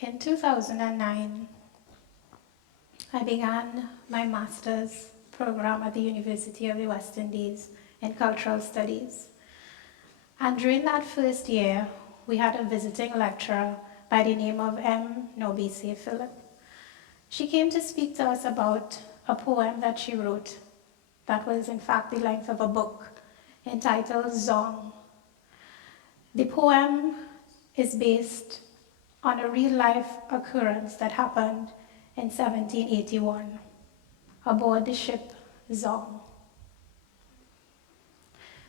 In 2009, I began my master's program at the University of the West Indies in Cultural Studies. And during that first year, we had a visiting lecturer by the name of M. Nobisi Philip. She came to speak to us about a poem that she wrote that was in fact the length of a book entitled Zong. The poem is based on a real-life occurrence that happened in 1781 aboard the ship Zong.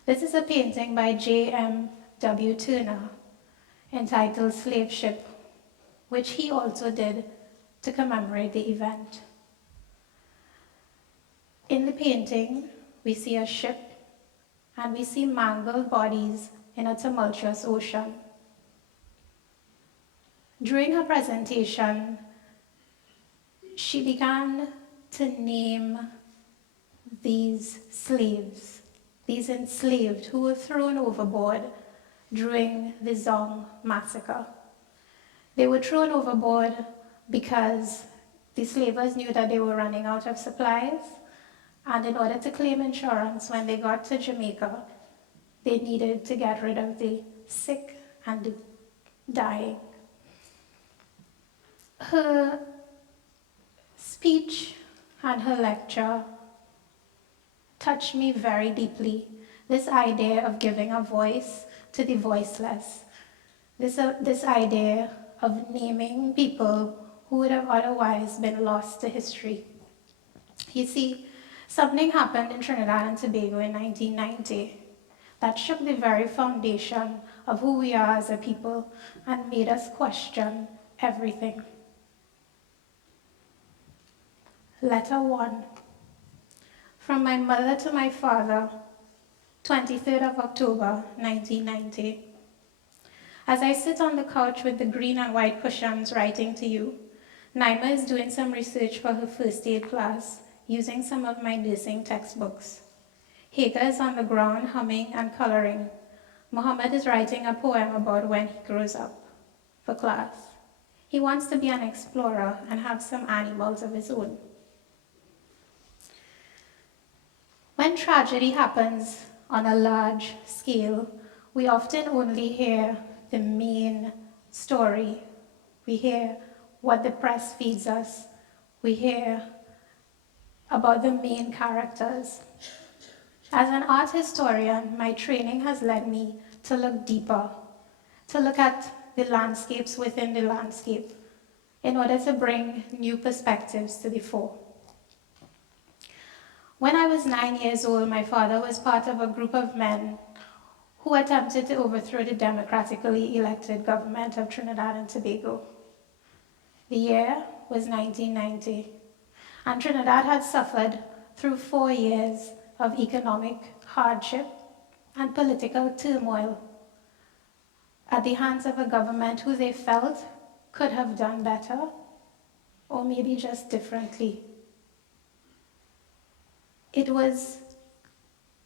This is a painting by J.M.W. Turner entitled Slave Ship, which he also did to commemorate the event. In the painting, we see a ship and we see mangled bodies in a tumultuous ocean. During her presentation, she began to name these slaves, these enslaved who were thrown overboard during the Zong massacre. They were thrown overboard because the slavers knew that they were running out of supplies, and in order to claim insurance when they got to Jamaica, they needed to get rid of the sick and the dying. Her speech and her lecture touched me very deeply. This idea of giving a voice to the voiceless, this idea of naming people who would have otherwise been lost to history. You see, something happened in Trinidad and Tobago in 1990 that shook the very foundation of who we are as a people and made us question everything. Letter 1. From my mother to my father, 23rd of October, 1990. As I sit on the couch with the green and white cushions writing to you, Nimah is doing some research for her first aid class using some of my nursing textbooks. Hager is on the ground humming and coloring. Muhammad is writing a poem about when he grows up for class. He wants to be an explorer and have some animals of his own. When tragedy happens on a large scale, we often only hear the main story. We hear what the press feeds us. We hear about the main characters. As an art historian, my training has led me to look deeper, to look at the landscapes within the landscape in order to bring new perspectives to the fore. When I was 9 years old, my father was part of a group of men who attempted to overthrow the democratically elected government of Trinidad and Tobago. The year was 1990, and Trinidad had suffered through 4 years of economic hardship and political turmoil at the hands of a government who they felt could have done better, or maybe just differently. It was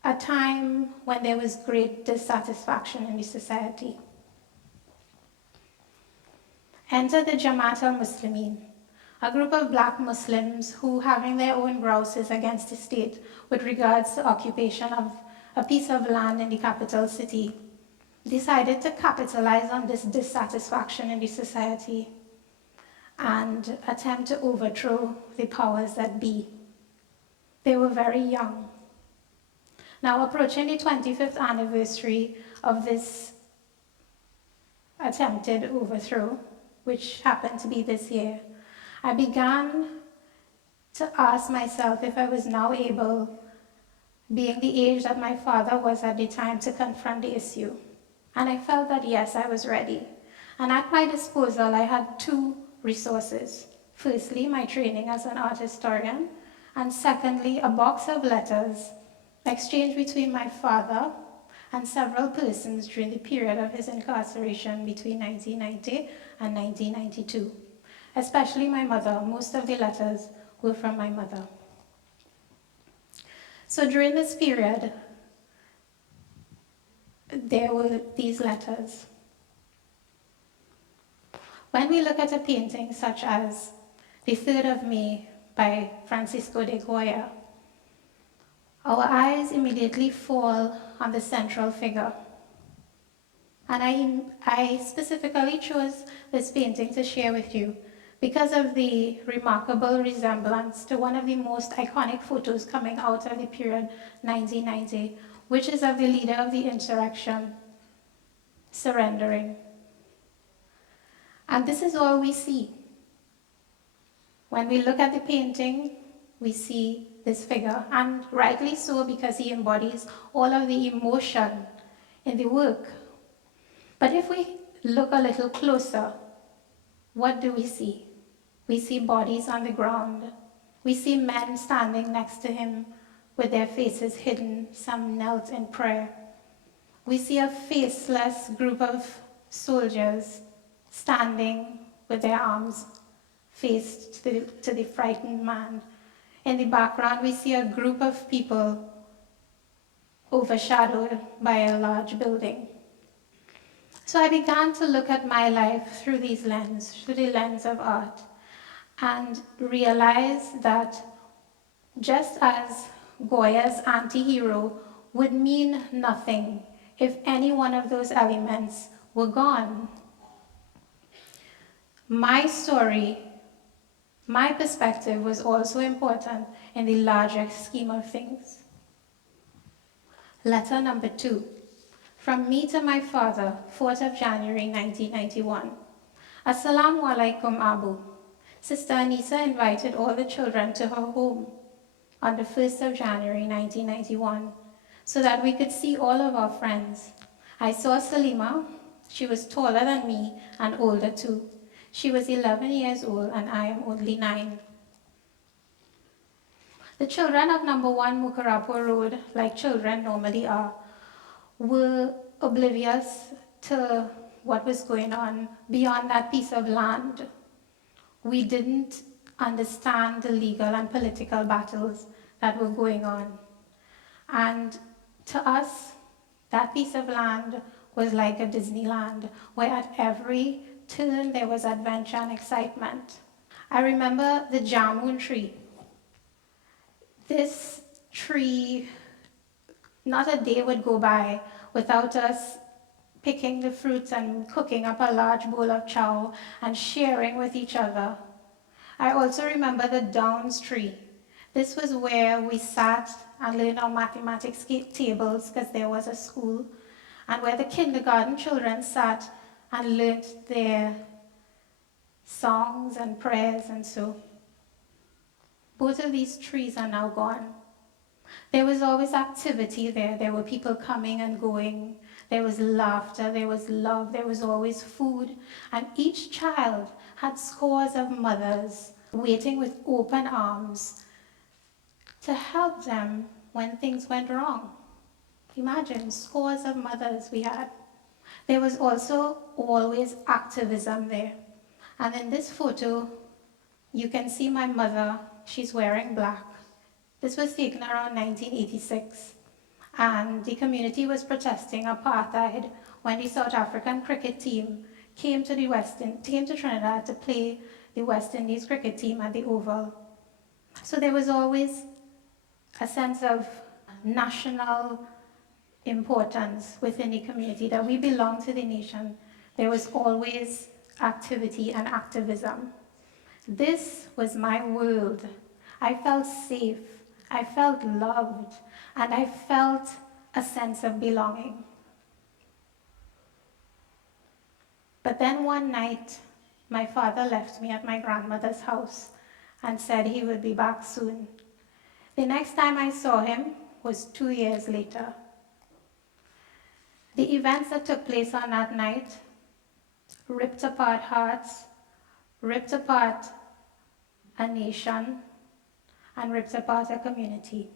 a time when there was great dissatisfaction in the society. Enter the Jamaat al-Muslimin, a group of black Muslims who, having their own grouses against the state with regards to occupation of a piece of land in the capital city, decided to capitalize on this dissatisfaction in the society and attempt to overthrow the powers that be. They were very young. Now, approaching the 25th anniversary of this attempted overthrow, which happened to be this year, I began to ask myself if I was now able, being the age that my father was at the time, to confront the issue. And I felt that yes, I was ready. And at my disposal, I had two resources. Firstly, my training as an art historian, and secondly, a box of letters exchanged between my father and several persons during the period of his incarceration between 1990 and 1992, especially my mother. Most of the letters were from my mother. So during this period, there were these letters. When we look at a painting such as The 3rd of May by Francisco de Goya, our eyes immediately fall on the central figure. And I specifically chose this painting to share with you because of the remarkable resemblance to one of the most iconic photos coming out of the period 1990, which is of the leader of the insurrection surrendering. And this is all we see. When we look at the painting, we see this figure, and rightly so, because he embodies all of the emotion in the work. But if we look a little closer, what do we see? We see bodies on the ground. We see men standing next to him with their faces hidden, some knelt in prayer. We see a faceless group of soldiers standing with their arms faced to the frightened man. In the background, we see a group of people overshadowed by a large building. So I began to look at my life through the lens of art, and realize that just as Goya's anti-hero would mean nothing if any one of those elements were gone, my story, my perspective was also important in the larger scheme of things. Letter number 2. From me to my father, 4th of January 1991. Assalamu alaikum Abu. Sister Anisa invited all the children to her home on the 1st of January 1991 so that we could see all of our friends. I saw Salima. She was taller than me and older too. She was 11 years old and I am only 9. The children of number 1 Mukarapo Road, like children normally are, were oblivious to what was going on beyond that piece of land. We didn't understand the legal and political battles that were going on. And to us, that piece of land was like a Disneyland, where at every turn there was adventure and excitement. I remember the jamun tree. This tree, not a day would go by without us picking the fruits and cooking up a large bowl of chow and sharing with each other. I also remember the downs tree. This was where we sat and learned our mathematics tables because there was a school, and where the kindergarten children sat and learned their songs and prayers and so. Both of these trees are now gone. There was always activity there. There were people coming and going. There was laughter, there was love, there was always food. And each child had scores of mothers waiting with open arms to help them when things went wrong. Imagine, scores of mothers we had. There was also always activism there. And in this photo, you can see my mother. She's wearing black. This was taken around 1986. And the community was protesting apartheid when the South African cricket team came to Trinidad to play the West Indies cricket team at the Oval. So there was always a sense of national importance within the community, that we belong to the nation. There was always activity and activism. This was my world. I felt safe, I felt loved, and I felt a sense of belonging. But then one night, my father left me at my grandmother's house and said he would be back soon. The next time I saw him was 2 years later. The events that took place on that night ripped apart hearts, ripped apart a nation, and ripped apart a community.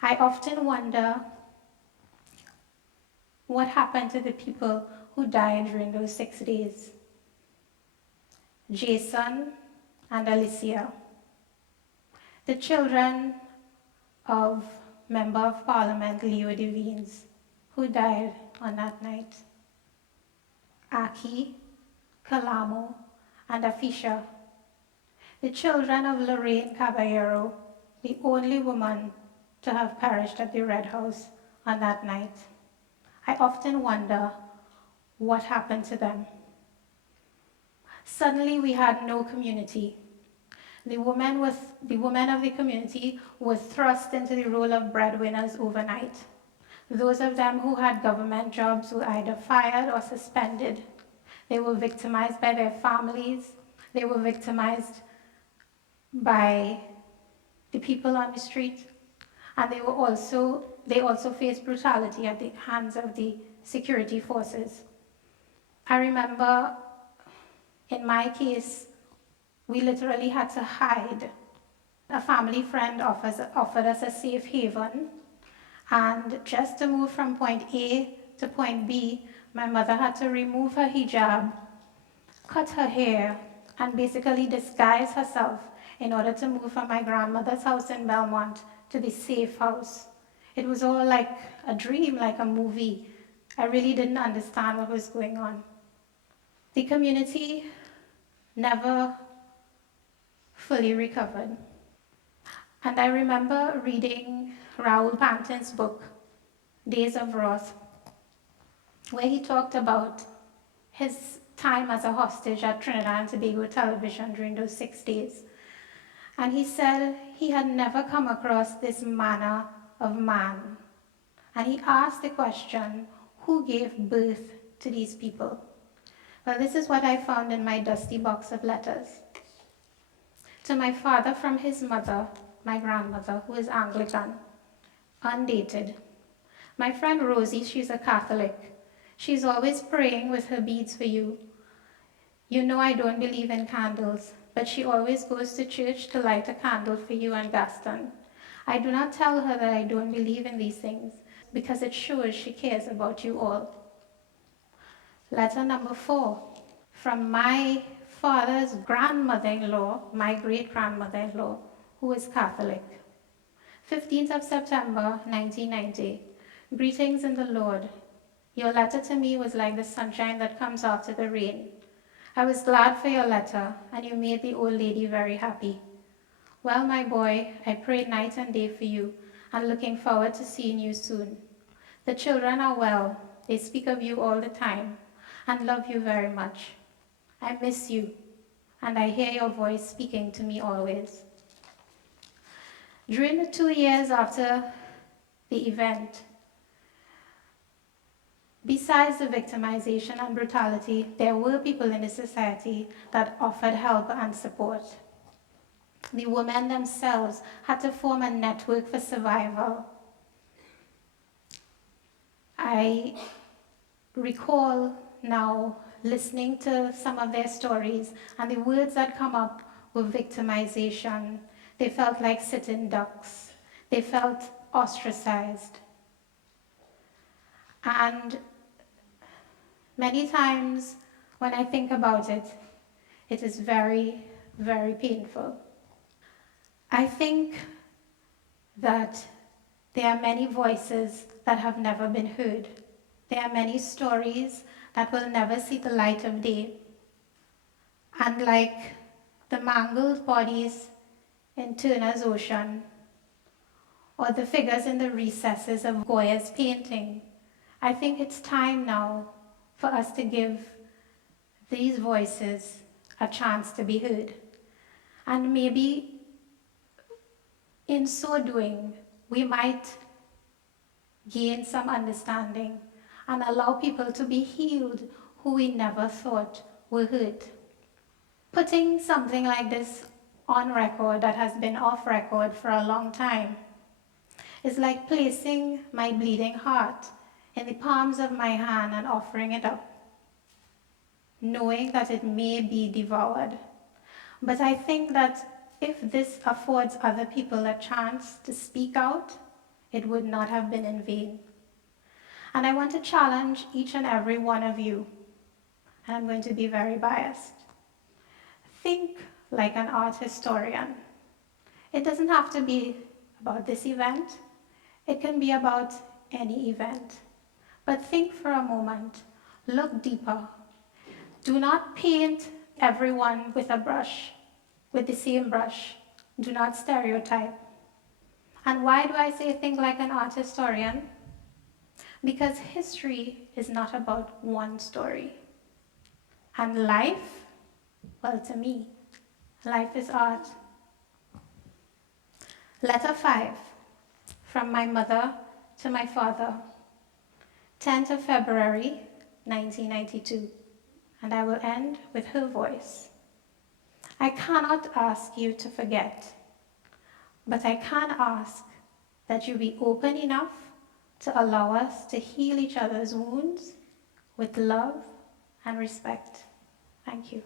I often wonder what happened to the people who died during those 6 days. Jason, and Alicia, the children of Member of Parliament Leo Devines, who died on that night. Aki, Kalamo, and Afisha, the children of Lorraine Caballero, the only woman to have perished at the Red House on that night. I often wonder what happened to them. Suddenly we had no community. The women of the community were thrust into the role of breadwinners overnight. Those of them who had government jobs were either fired or suspended. They were victimized by their families. They were victimized by the people on the street. And they also faced brutality at the hands of the security forces. I remember in my case, we literally had to hide. A family friend offered us a safe haven, and just to move from point A to point B, my mother had to remove her hijab, cut her hair, and basically disguise herself in order to move from my grandmother's house in Belmont to the safe house. It was all like a dream, like a movie. I really didn't understand what was going on. The community never fully recovered. And I remember reading Raoul Pantin's book, Days of Wrath, where he talked about his time as a hostage at Trinidad and Tobago television during those 6 days. And he said he had never come across this manner of man. And he asked the question, who gave birth to these people? Well, this is what I found in my dusty box of letters. To my father from his mother, my grandmother, who is Anglican, undated. My friend Rosie, she's a Catholic. She's always praying with her beads for you. You know I don't believe in candles, but she always goes to church to light a candle for you and Gaston. I do not tell her that I don't believe in these things, because it shows she cares about you all. Letter number 4. From my father's grandmother-in-law, my great-grandmother-in-law, who is Catholic. 15th of September, 1990. Greetings in the Lord. Your letter to me was like the sunshine that comes after the rain. I was glad for your letter, and you made the old lady very happy. Well, my boy, I prayed night and day for you, and looking forward to seeing you soon. The children are well. They speak of you all the time, and love you very much. I miss you, and I hear your voice speaking to me always. During the 2 years after the event, besides the victimization and brutality, there were people in the society that offered help and support. The women themselves had to form a network for survival. I recall now listening to some of their stories, and the words that come up were victimization. They felt like sitting ducks. They felt ostracized. And many times when I think about it, it is very, very painful. I think that there are many voices that have never been heard. There are many stories that will never see the light of day. And like the mangled bodies in Turner's Ocean, or the figures in the recesses of Goya's painting, I think it's time now for us to give these voices a chance to be heard. And maybe in so doing, we might gain some understanding and allow people to be healed who we never thought were hurt. Putting something like this on record that has been off record for a long time is like placing my bleeding heart in the palms of my hand and offering it up, knowing that it may be devoured. But I think that if this affords other people a chance to speak out, it would not have been in vain. And I want to challenge each and every one of you, and I'm going to be very biased. think like an art historian. It doesn't have to be about this event. It can be about any event. But think for a moment. Look deeper. Do not paint everyone with a brush, with the same brush. Do not stereotype. And why do I say think like an art historian? Because history is not about one story. And life, well, to me, life is art. Letter 5, from my mother to my father, 10th of February, 1992. And I will end with her voice. I cannot ask you to forget, but I can ask that you be open enough to allow us to heal each other's wounds with love and respect. Thank you.